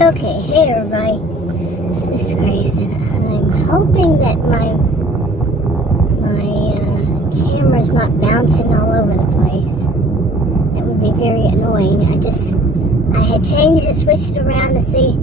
Okay, hey everybody. This is Grace, and I'm hoping that my camera's not bouncing all over the place. That would be very annoying. I had changed it, switched it around to see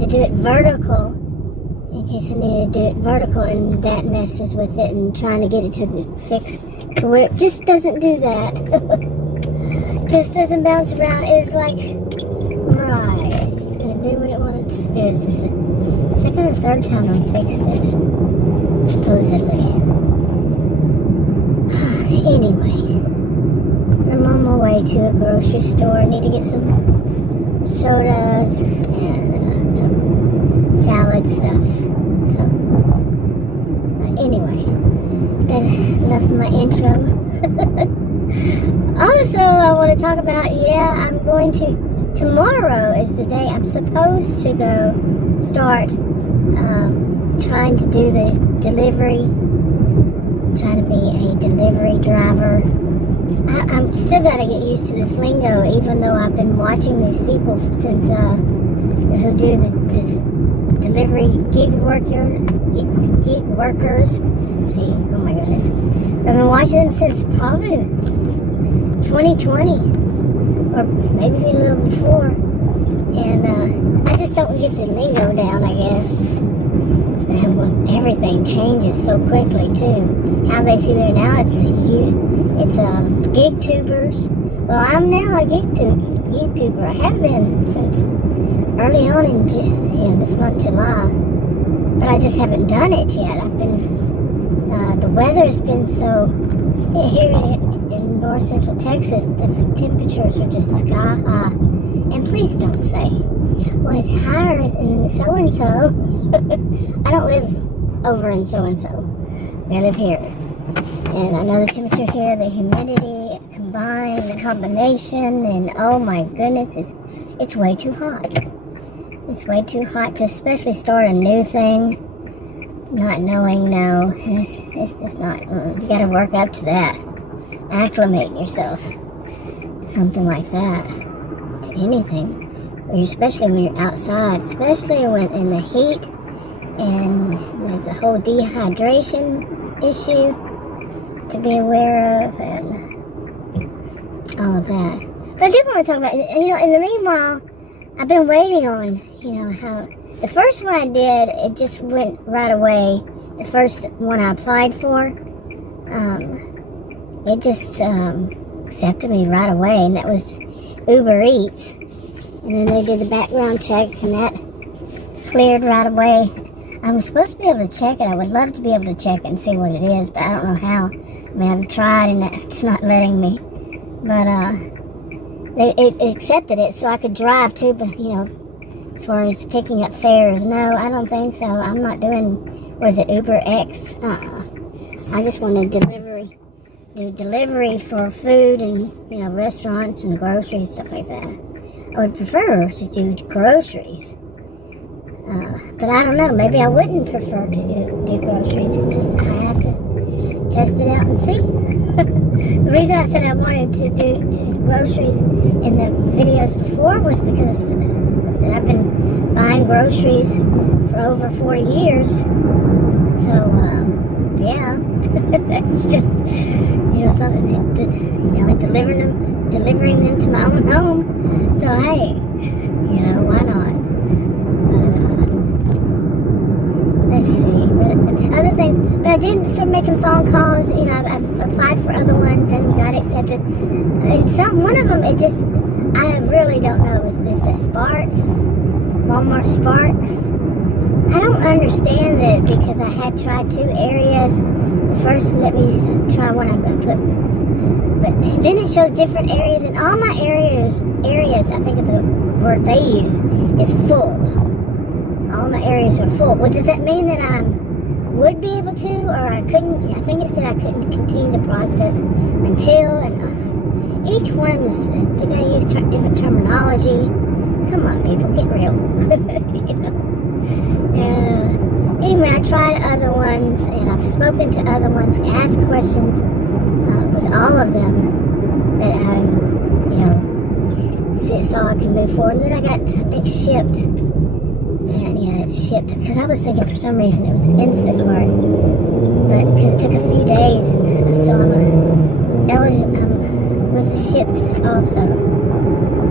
to do it vertical in case I needed to do it vertical, and that messes with it, and trying to get it to fix to where it just doesn't do that. Just doesn't bounce around. It's like, right. Do what it wanted to do. It's the second or third time I've fixed it, supposedly. Anyway, I'm on my way to a grocery store. I need to get some sodas and some salad stuff. So, anyway, that's enough of my intro. Also, I want to talk about, I'm going to. Tomorrow is the day I'm supposed to go start trying to do the delivery, trying to be a delivery driver. I'm still got to get used to this lingo, even though I've been watching these people since who do the delivery gig workers. See, oh my goodness, I've been watching them since probably 2020. Or maybe a little before, and I just don't get the lingo down, I guess. Everything changes so quickly too. How they see there now, it's gig tubers. Well, I'm now a gig tuber. I have been since early on in this month, July, but I just haven't done it yet. I've been the weather's been so here. In north central Texas, the temperatures are just sky high. And please don't say, well, it's higher in so-and-so. I don't live over in so-and-so. I live here. And I know the temperature here, the humidity combined, the combination, and oh my goodness, it's way too hot. It's way too hot to especially start a new thing. Not knowing, no, it's just not, you gotta work up to that. Acclimate yourself to something like that, to anything, especially when you're outside, especially when in the heat, and there's a whole dehydration issue to be aware of, and all of that. But I do want to talk about, in the meanwhile, I've been waiting on, how the first one I did, it just went right away. The first one I applied for, it just accepted me right away, and that was Uber Eats. And then they did the background check, and that cleared right away. I was supposed to be able to check it. I would love to be able to check it and see what it is, but I don't know how. I mean, I've tried, and it's not letting me. But it accepted it, so I could drive too. But as far as picking up fares, no, I don't think so. I'm not doing. Was it Uber X? I just want to do delivery for food and restaurants and groceries, stuff like that. I would prefer to do groceries, but I don't know. Maybe I wouldn't prefer to do groceries. Just I have to test it out and see. The reason I said I wanted to do groceries in the videos before was because I said I've been buying groceries for over 40 years. So it's just something delivering them to my own home. So hey, why not? But let's see. But other things. But I did start making phone calls. I've applied for other ones and got accepted. And one of them, I really don't know. Is that Sparks? Walmart Sparks? I don't understand it because I had tried 2 areas. The first let me try one I put, but then it shows different areas, and all my areas, I think the word they use is full. All my areas are full. Well, does that mean that I would be able to, or I couldn't? I think it said I couldn't continue the process until, and each one is, they're going to use different terminology. Come on, people, get real. Anyway, I tried other ones, and I've spoken to other ones, asked questions with all of them that I, so I can move forward. And then I got, I think, shipped. And yeah, it's shipped. Because I was thinking for some reason it was Instacart. But because it took a few days, and so I'm with the shipped also.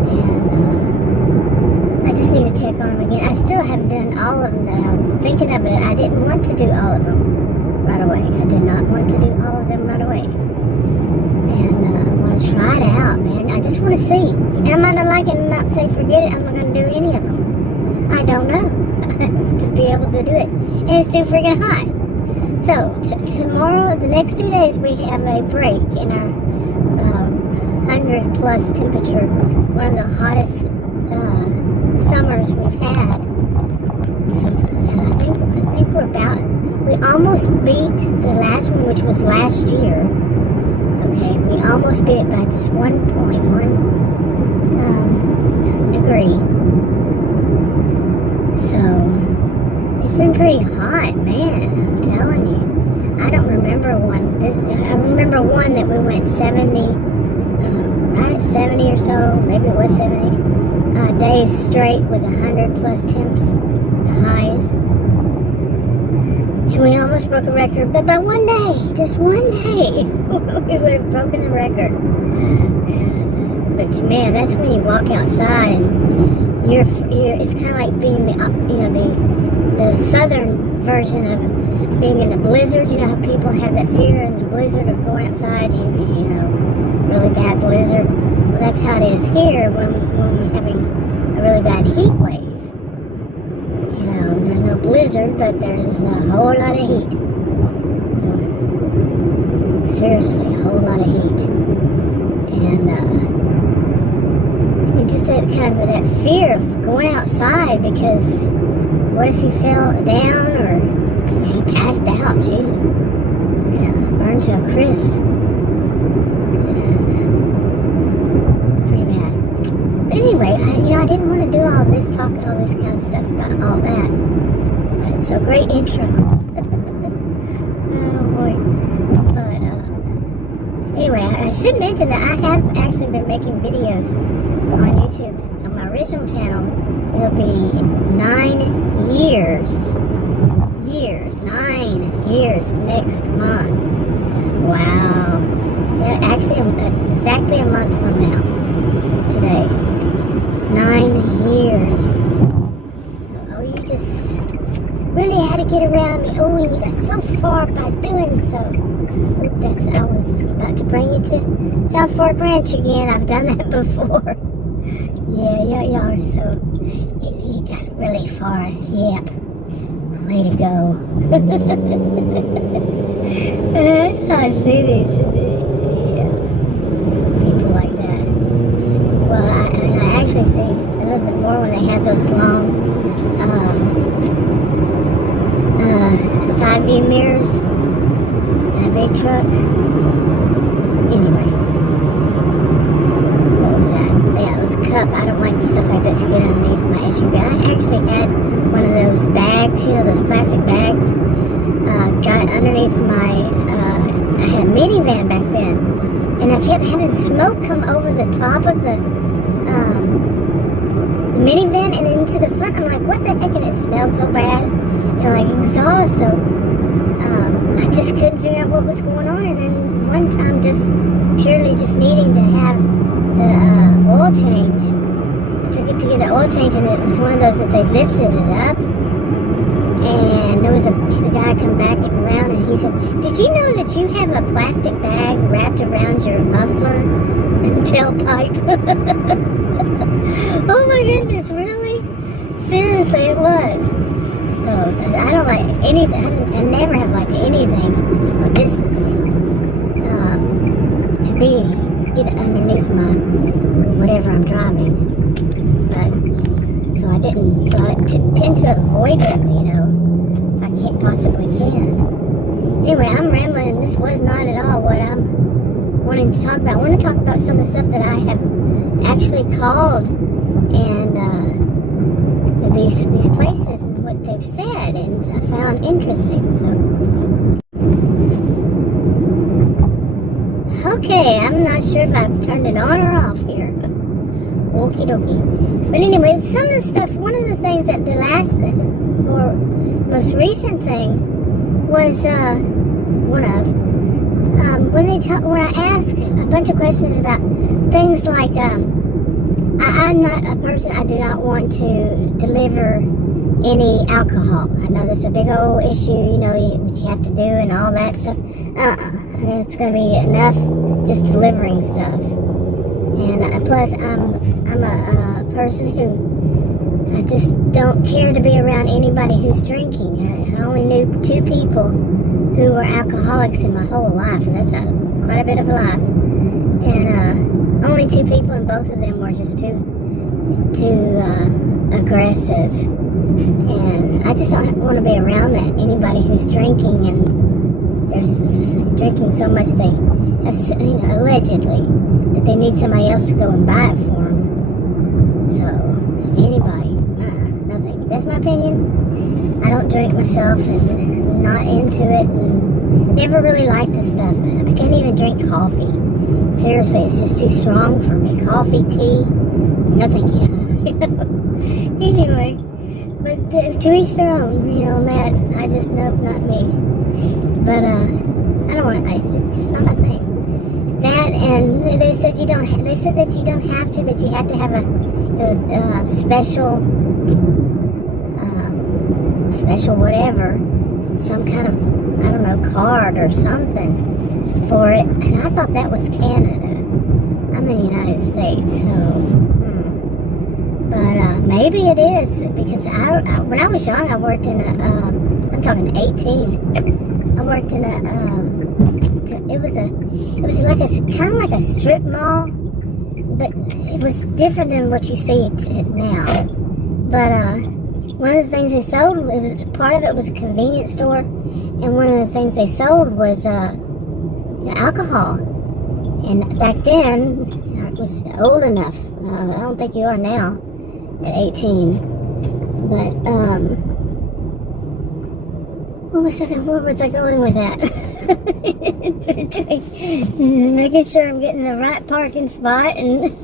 And I just need to check on them again. I still haven't done all of them that I'm thinking of, but I didn't want to do all of them right away. I did not want to do all of them right away. And I want to try it out, man. I just want to see. And I might not like it and not say, forget it, I'm not going to do any of them. I don't know. To be able to do it. And it's too freaking hot. So, tomorrow, the next 2 days, we have a break in our 100 plus temperature. One of the hottest summers we've had. So, I think we're about, we almost beat the last one, which was last year. Okay, we almost beat it by just 1.1 degree. So, it's been pretty hot, man, I'm telling you. I don't remember one. I remember one that we went 70, right at 70 or so, maybe it was 70 days straight with 100 plus temps, the highs. And we almost broke a record, but by one day, just one day, we would have broken the record. But man, that's when you walk outside and you're it's kind of like being the southern version of being in a blizzard. You know how people have that fear in the blizzard of going outside, you know, really bad blizzard. Well, that's how it is here when we're having a really bad heat wave. You know, there's no blizzard, but there's a whole lot of heat. Seriously, a whole lot of heat. And you just had kind of that fear of going outside, because what if you fell down or you passed out, burned to a crisp. It's pretty bad. But anyway, I didn't want to do all this talk, all this kind of stuff about all that. So great intro. Oh boy. But anyway, I should mention that I have actually been making videos on YouTube. On my original channel, it'll be 9 years. 9 years next month. Wow. Yeah, actually, exactly a month from now. Today. 9 years. So, you just really had to get around me. Oh, you got so far by doing so. I was about to bring you to South Fork Ranch again. I've done that before. Yeah, y'all are so, you got really far. Yep. Way to go. That's how I see these people like that. Well, I actually see a little bit more when they have those long side view mirrors in a big truck. Anyway. What was that? Yeah, it was a cup. I don't like stuff like that to get underneath my SUV. I actually had one of those bags, those plastic bags, got underneath my, I had a minivan back then, and I kept having smoke come over the top of the minivan and into the front. I'm like, what the heck? And it smelled so bad, and like exhaust, so I just couldn't figure out what was going on. And then one time, just purely just needing to have the oil change, I took it to get the oil change, and it was one of those that they lifted it up, and there was the guy come back around, and he said, did you know that you have a plastic bag wrapped around your muffler and tailpipe? Oh my goodness, really? Seriously, it was. So, I don't like anything, I never have liked anything but this to get underneath my, whatever I'm driving. But, so I tend to avoid them, I can't possibly can. Anyway, I'm rambling. This was not at all what I'm wanting to talk about. I want to talk about some of the stuff that I have actually called and these places and what they've said, and I found interesting. So, okay, I'm not sure if I've turned it on or off here. We'll okie dokie. But anyway, some of the stuff, one of the things that the last or most recent thing was when I asked a bunch of questions about things like I'm not a person, I do not want to deliver any alcohol. I know that's a big old issue, what you have to do and all that stuff. It's going to be enough just delivering stuff. And plus, I'm a person who I just don't care to be around anybody who's drinking. I only knew 2 people who were alcoholics in my whole life, and that's quite a bit of a life. And only 2 people, and both of them were just too aggressive. And I just don't want to be around anybody who's drinking, and they're drinking so much allegedly, that they need somebody else to go and buy it for them. So, anybody, nothing. That's my opinion. I don't drink myself, and not into it, and never really liked the stuff. I can't even drink coffee. Seriously, it's just too strong for me. Coffee, tea, nothing. Anyway, but to each their own, on that. I just know, not me. But I don't want. It's not my thing. That, and they said you don't. They said that you don't have to. That you have to have a special whatever, some kind of, I don't know, card or something for it. And I thought that was Canada. I'm in the United States, so. But maybe it is, because when I was young, I worked in I'm talking 18. I worked in it was like kind of like a strip mall, but it was different than what you see now. But one of the things they sold, part of it was a convenience store, and one of the things they sold was alcohol. And back then, I was old enough. I don't think you are now. At 18, but where was I going with that? Making sure I'm getting the right parking spot, and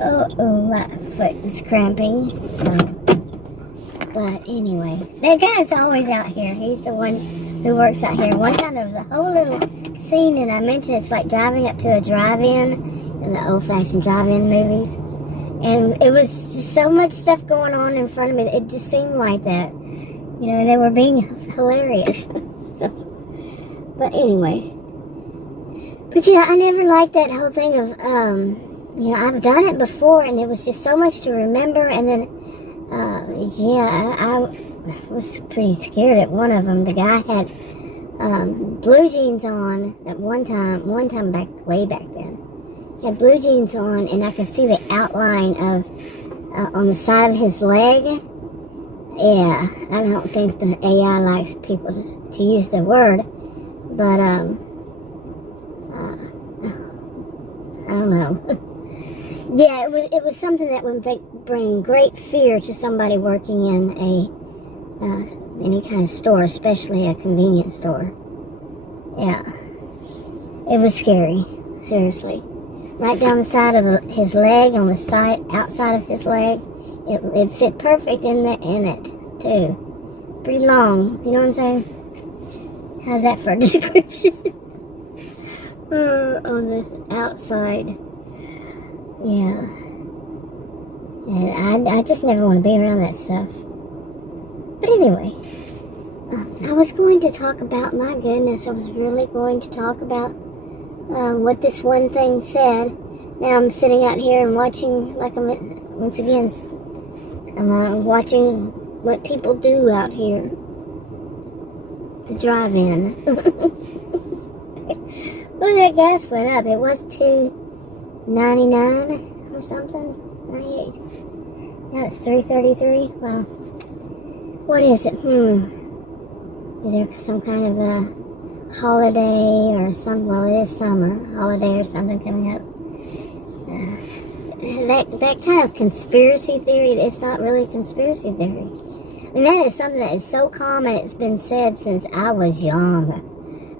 oh, my foot is cramping. So, but anyway, that guy's always out here. He's the one who works out here. One time there was a whole little scene, and I mentioned it's like driving up to a drive-in in the old-fashioned drive-in movies. And it was just so much stuff going on in front of me. It just seemed like that. They were being hilarious. So, but anyway. But I never liked that whole thing of, I've done it before, and it was just so much to remember. And then, I was pretty scared at one of them. The guy had blue jeans on at one time way back then. Had blue jeans on, and I could see the outline of on the side of his leg. Yeah, I don't think the AI likes people to use the word, but I don't know. Yeah, it was something that would bring great fear to somebody working in any kind of store, especially a convenience store. Yeah, it was scary, seriously. Right down the side of his leg, on the outside of his leg. It fit perfect in it, too. Pretty long, you know what I'm saying? How's that for a description? On the outside. Yeah. And I just never want to be around that stuff. But anyway, I was going to talk about, my goodness, I was really going to talk about what this one thing said. Now I'm sitting out here and watching, once again, I'm watching what people do out here. The drive-in. Well, that gas went up. It was $2.99 or something. 98. Now it's $3.33. Wow. What is it? Is there some kind of a holiday or something? Well, it is summer. Holiday or something coming up. That kind of conspiracy theory, it's not really conspiracy theory. I mean, that is something that is so common. It's been said since I was young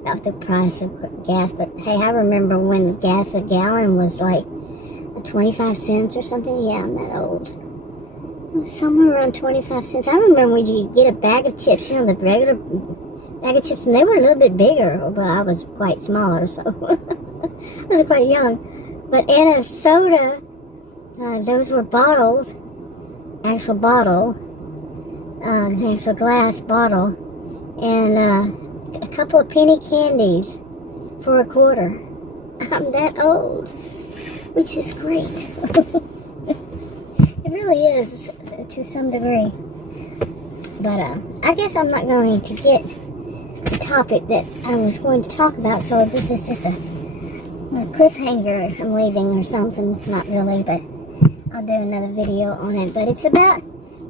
about the price of gas. But hey, I remember when gas a gallon was like 25 cents or something. Yeah, I'm that old. It was somewhere around 25 cents. I remember when you get a bag of chips, the regular bag of chips, and they were a little bit bigger, but I was quite smaller, so I was quite young. But in a soda, those were bottles, actual bottle, actual glass bottle, and a couple of penny candies for $0.25. I'm that old, which is great. It really is, to some degree. But I guess I'm not going to get the topic that I was going to talk about, so this is just a cliffhanger I'm leaving or something. Not really, but I'll do another video on it. But it's about,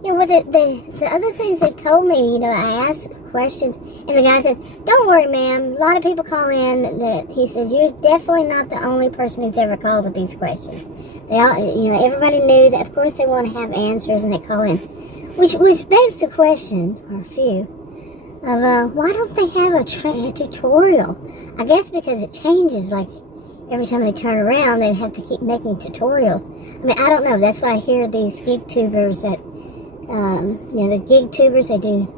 the other things they've told me. I asked questions, and the guy said, "Don't worry, ma'am. A lot of people call in that." He says, "You're definitely not the only person who's ever called with these questions. They all, everybody knew that. Of course, they want to have answers, and they call in." Which begs the question, or a few, of why don't they have a tutorial? I guess because it changes, like every time they turn around, they have to keep making tutorials. I mean, I don't know. That's what I hear these gig tubers that, the gig tubers, they do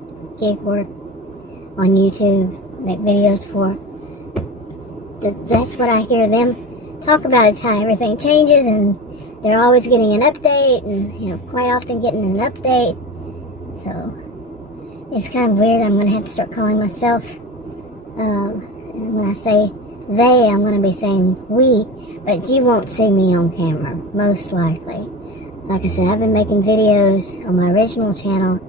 gig work on YouTube, make videos for. That's what I hear them talk about. It's how everything changes, and they're always getting an update, and quite often getting an update. So it's kind of weird. I'm going to have to start calling myself, and when I say they, I'm going to be saying we, but you won't see me on camera, most likely. Like I said, I've been making videos on my original channel.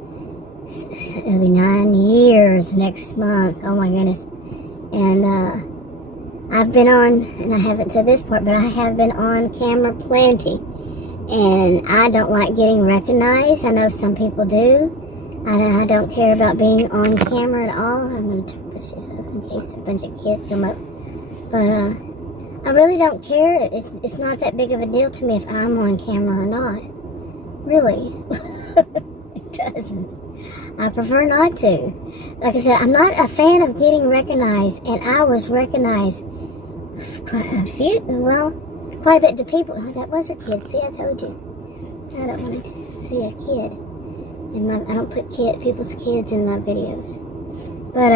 It'll be 9 years next month. Oh my goodness. And I've been on, and I haven't said this part, but I have been on camera plenty. And I don't like getting recognized. I know some people do. I don't care about being on camera at all. I'm going to push this up in case a bunch of kids come up. But I really don't care. It's not that big of a deal to me if I'm on camera or not. Really. It doesn't. I prefer not to. Like I said, I'm not a fan of getting recognized, and I was recognized quite a bit. The people, that was a kid. See, I told you. I don't want to see a kid. I don't put people's kids in my videos. But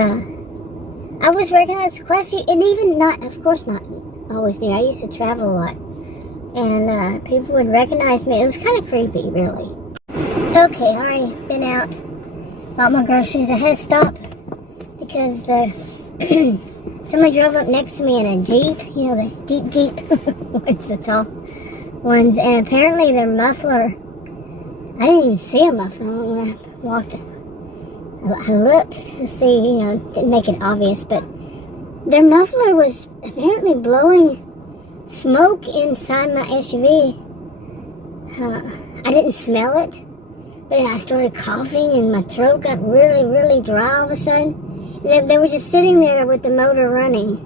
I was recognized quite a few, and even not, of course not always near. I used to travel a lot, and people would recognize me. It was kind of creepy, really. Okay, I already been out, bought my groceries. I had to stop because somebody drove up next to me in a Jeep, the Jeep, it's the tall ones, and apparently their muffler, I didn't even see a muffler when I walked. I looked to see, didn't make it obvious, but their muffler was apparently blowing smoke inside my SUV. I didn't smell it, but I started coughing and my throat got really, really dry all of a sudden. They were just sitting there with the motor running.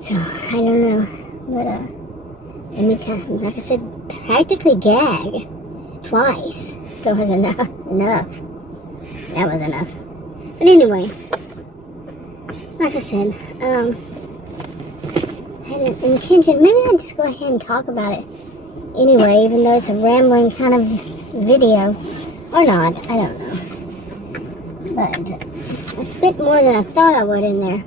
So, I don't know, but and they kind of, like I said, practically gag twice. So it was enough. That was enough. But anyway, like I said, I had an intention, maybe I'll just go ahead and talk about it anyway, even though it's a rambling kind of video, or not, I don't know. But I spent more than I thought I would in there.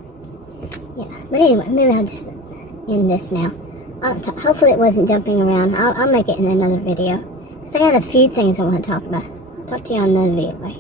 Yeah, but anyway, maybe I'll just end this now. Hopefully it wasn't jumping around. I'll make it in another video, because I got a few things I want to talk about. I'll talk to you on another video. Bye.